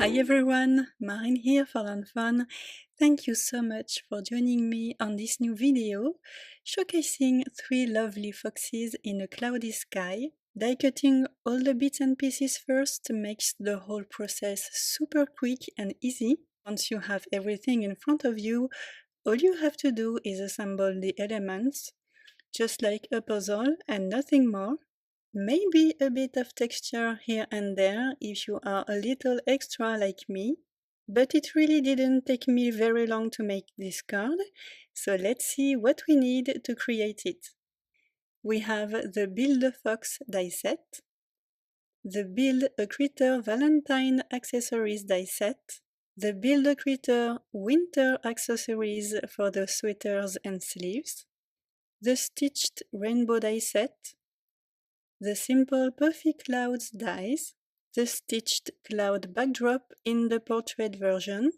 Hi everyone, Marine here for lawnfawn. Thank you so much for joining me on this new video, showcasing 3 lovely foxes in a cloudy sky. Die cutting all the bits and pieces first makes the whole process super quick and easy. Once you have everything in front of you, all you have to do is assemble the elements, just like a puzzle and nothing more. Maybe a bit of texture here and there if you are a little extra like me, but it really didn't take me very long to make this card, so let's see what we need to create it. We have the Build a Fox die set, the Build a Critter Valentine accessories die set, the Build a Critter winter accessories for the sweaters and sleeves, the Stitched rainbow die set, the simple Puffy clouds dies, the stitched cloud backdrop in the portrait version,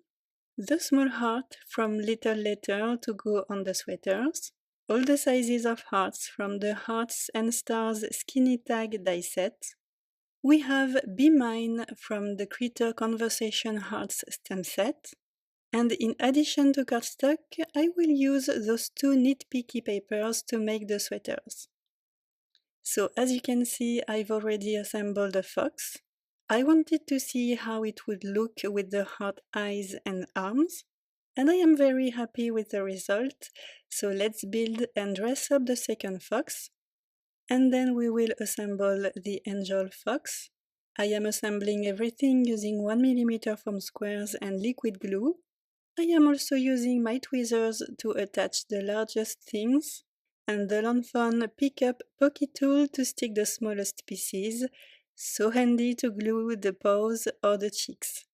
the small heart from Little Letter to go on the sweaters, all the sizes of hearts from the Hearts and Stars skinny tag die set. We have Be Mine from the Critter Conversation Hearts stem set. And in addition to cardstock, I will use those 2 nitpicky papers to make the sweaters. So as you can see, I've already assembled a fox. I wanted to see how it would look with the heart eyes and arms, and I am very happy with the result. So let's build and dress up the second fox, and then we will assemble the angel fox. I am assembling everything using 1mm foam squares and liquid glue. I am also using my tweezers to attach the largest things, and the lawnfawn pick-up pokey tool to stick the smallest pieces, so handy to glue the paws or the cheeks.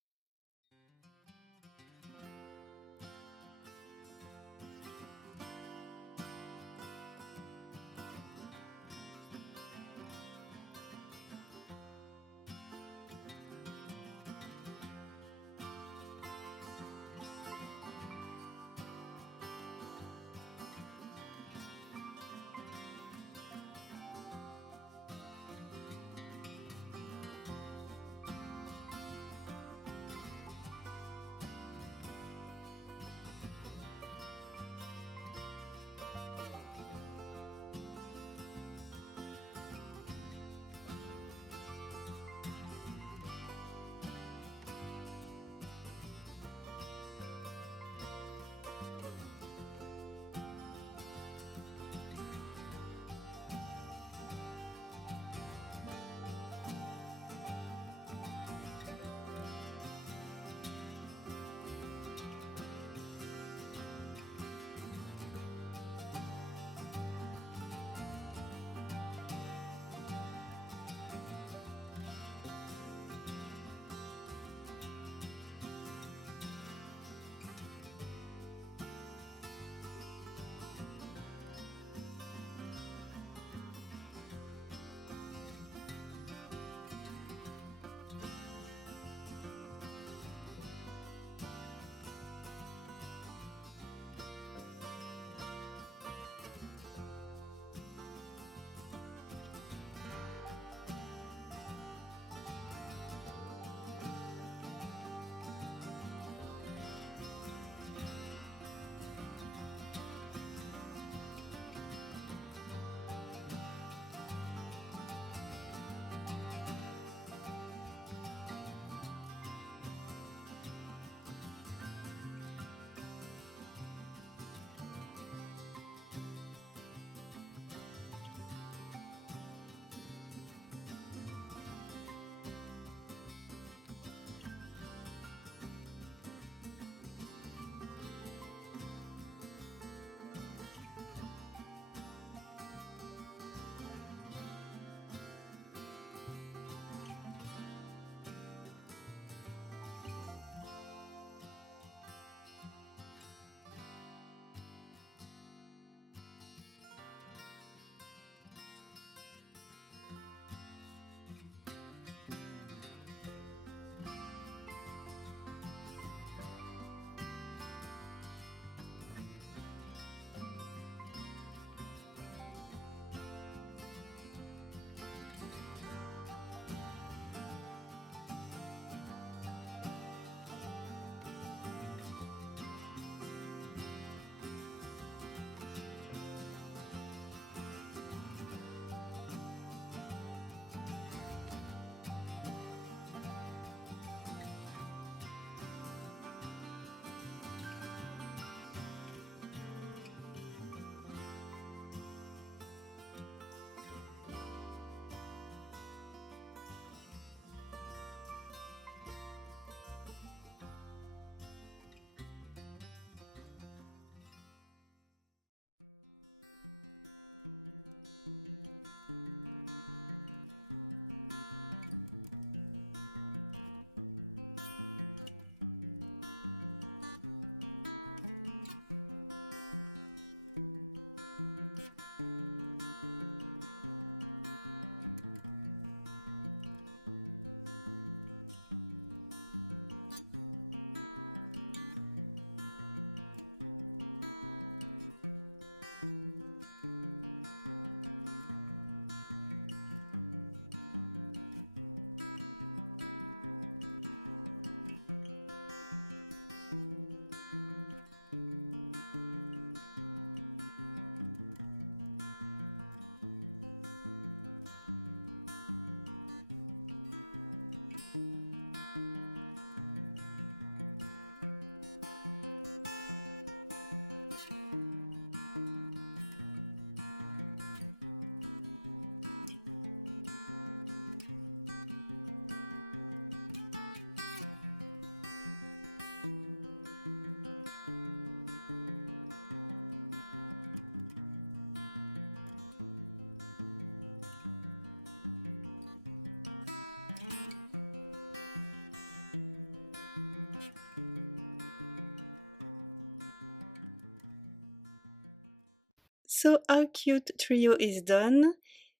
So our cute trio is done.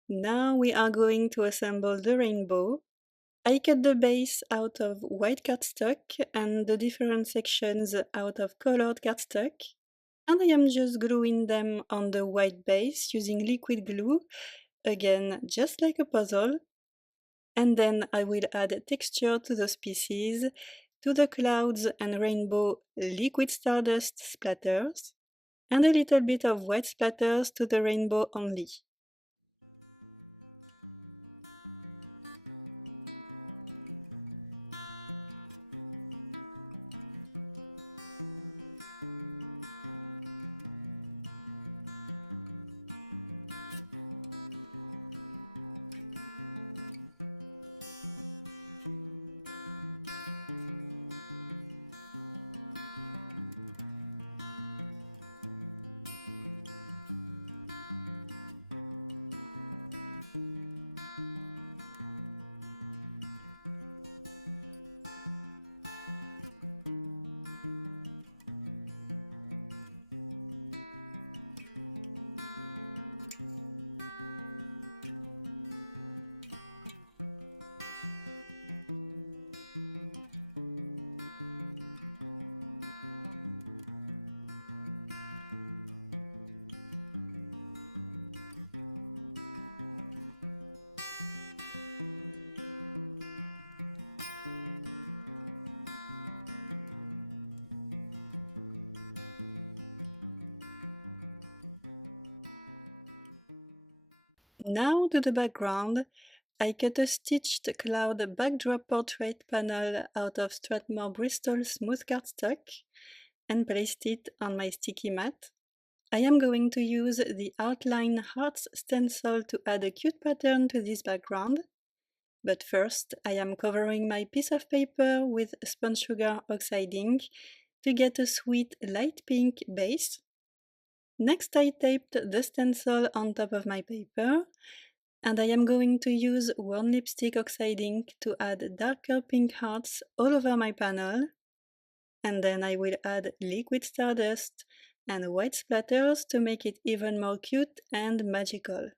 Now we are going to assemble the rainbow. I cut the base out of white cardstock and the different sections out of colored cardstock. And I am just gluing them on the white base using liquid glue, again just like a puzzle. And then I will add texture to those pieces, to the clouds and rainbow liquid stardust splatters, and a little bit of white splatters to the rainbow only. Now to the background. I cut a stitched cloud backdrop portrait panel out of Strathmore Bristol smooth cardstock and placed it on my sticky mat. I am going to use the outline hearts stencil to add a cute pattern to this background. But first, I am covering my piece of paper with spun sugar oxide ink to get a sweet light pink base. Next, I taped the stencil on top of my paper, and I am going to use worn lipstick oxide ink to add darker pink hearts all over my panel. And then I will add liquid stardust and white splatters to make it even more cute and magical.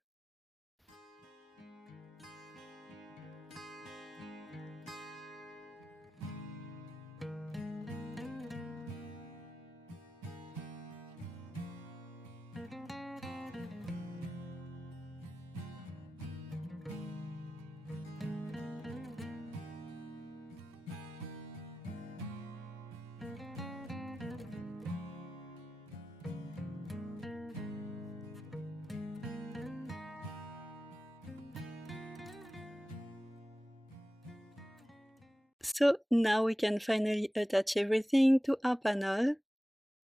So now we can finally attach everything to our panel.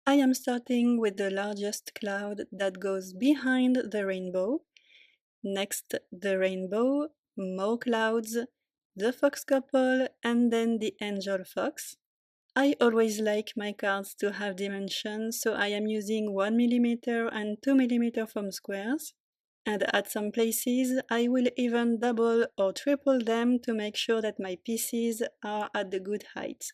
I am starting with the largest cloud that goes behind the rainbow. Next, the rainbow, more clouds, the fox couple, and then the angel fox. I always like my cards to have dimensions, so I am using 1mm and 2mm foam squares. And at some places, I will even double or triple them to make sure that my pieces are at the good height.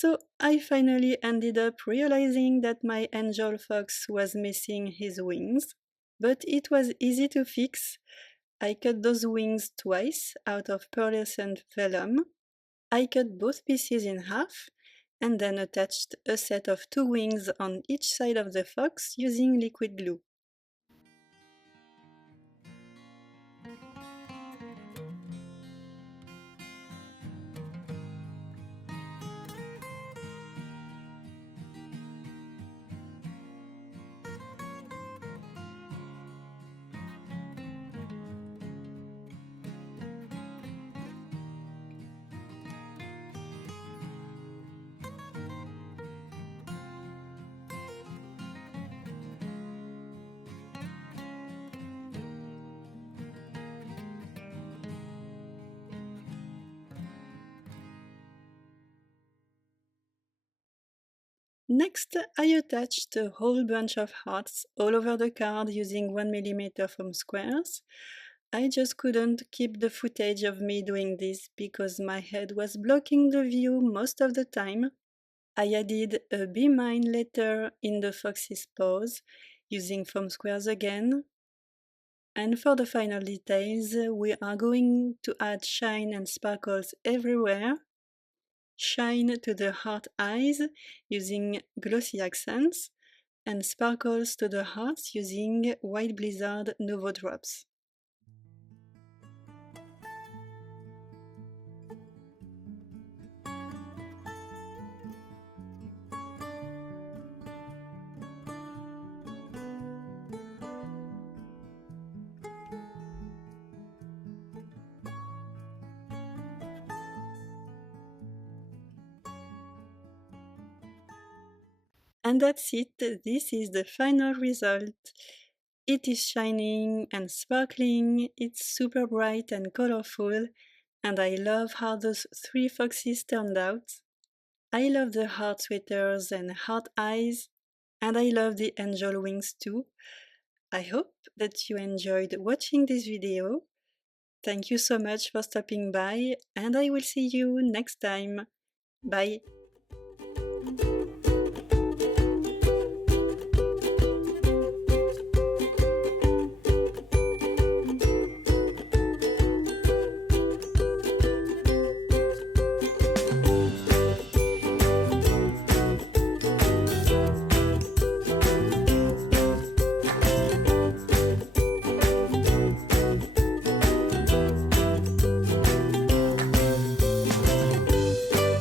So I finally ended up realizing that my angel fox was missing his wings, but it was easy to fix. I cut those wings twice out of pearlescent vellum. I cut both pieces in half and then attached a set of 2 wings on each side of the fox using liquid glue. Next, I attached a whole bunch of hearts all over the card using 1mm foam squares. I just couldn't keep the footage of me doing this because my head was blocking the view most of the time. I added a Be Mine letter in the fox's paws using foam squares again. And for the final details, we are going to add shine and sparkles everywhere. Shine to the heart eyes using glossy accents, and sparkles to the hearts using White Blizzard Novo Drops. And that's it, this is the final result. It is shining and sparkling, it's super bright and colorful, and I love how those 3 foxes turned out. I love the heart sweaters and heart eyes, and I love the angel wings too. I hope that you enjoyed watching this video. Thank you so much for stopping by, and I will see you next time. Bye!